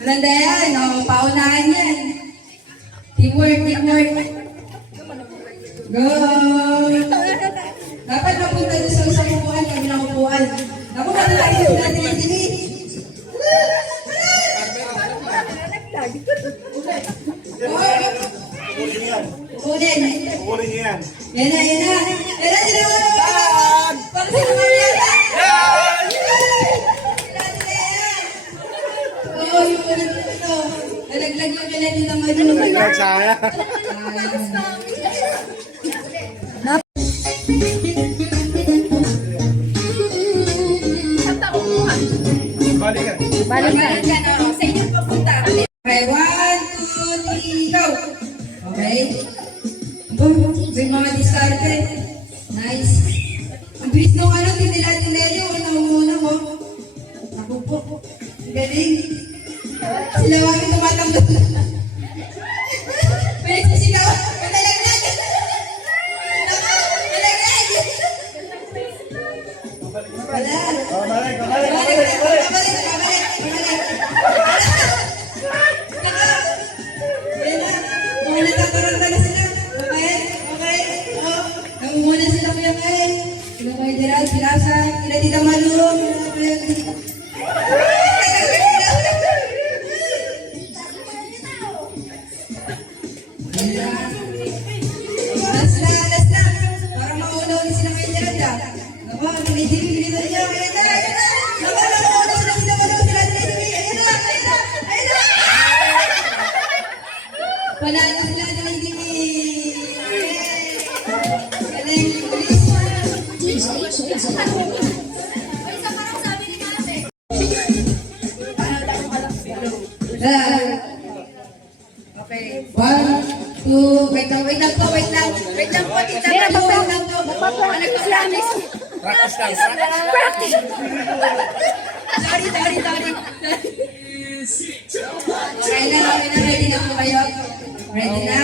Maganda yan, o, paunahan yan. Teamwork, teamwork. Go! Dapat mapunta doon sa isang upuan, kami na upuan. Naku, matalagin ko natin yung tini. Ukulin. Ukulin yan. Yan na, yan na. Yan na, sila mo. Pag sila mo yan. Nalaglag yung kailan nila Malu. Nalaglag saya. Balikan. Balikan yan. Sa inyo papunta. Okay, 1, 2, 3, go. Okay. May mga diskarte. Nice. Ang bilis nung ano, tinila-tinelyo. Naumuna mo. Ako po. Galing. Sila wami tumatambot. Pwede sa sila. Matalaglag. Matalaglag. Wala. Balik. Mga natataranta na sila. Okay. Nangunguna sila kuya kay. Sila kuya Gerald, Pilasa, sila Tita Malu. Last na. Para mauna ulit sila kuya Gerald. Ako, pinidili na niya. Ayun na. Mauna sila Malu. Sila pinidili. Ayun na. Wala na sila pinidili. Galing. Okay. 1, 2, wait lang po. Tita Malu, wait lang po. Practice lang. Sorry. Okay na, ready na po kayo? Ready na?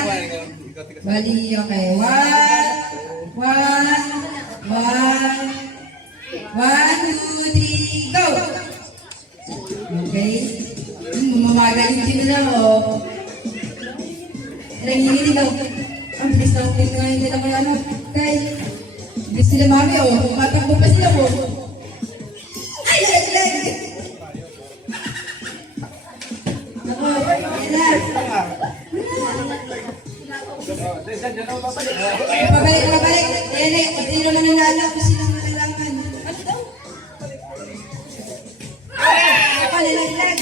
Bali, okay. 1, 2, 3, go! Okay. Mamagaling din nila, oh. Nanginginig daw. Ang bilis daw. Hindi naman ano. Okay. Bilis sila mami, oh. Matakbo pa sila, oh. Ay, lag. Ako, yan na. Pabalik. Yan na, pati naman nanala ko silang malalaman. Ano daw? Ako, lag.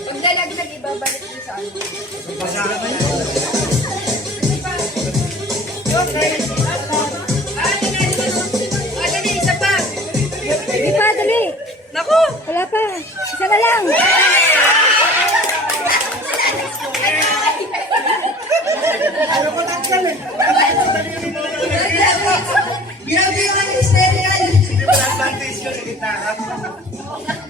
Paglalaglag, ibabalik mo sa ano. Dali. Naku! Wala pa. Isa na lang.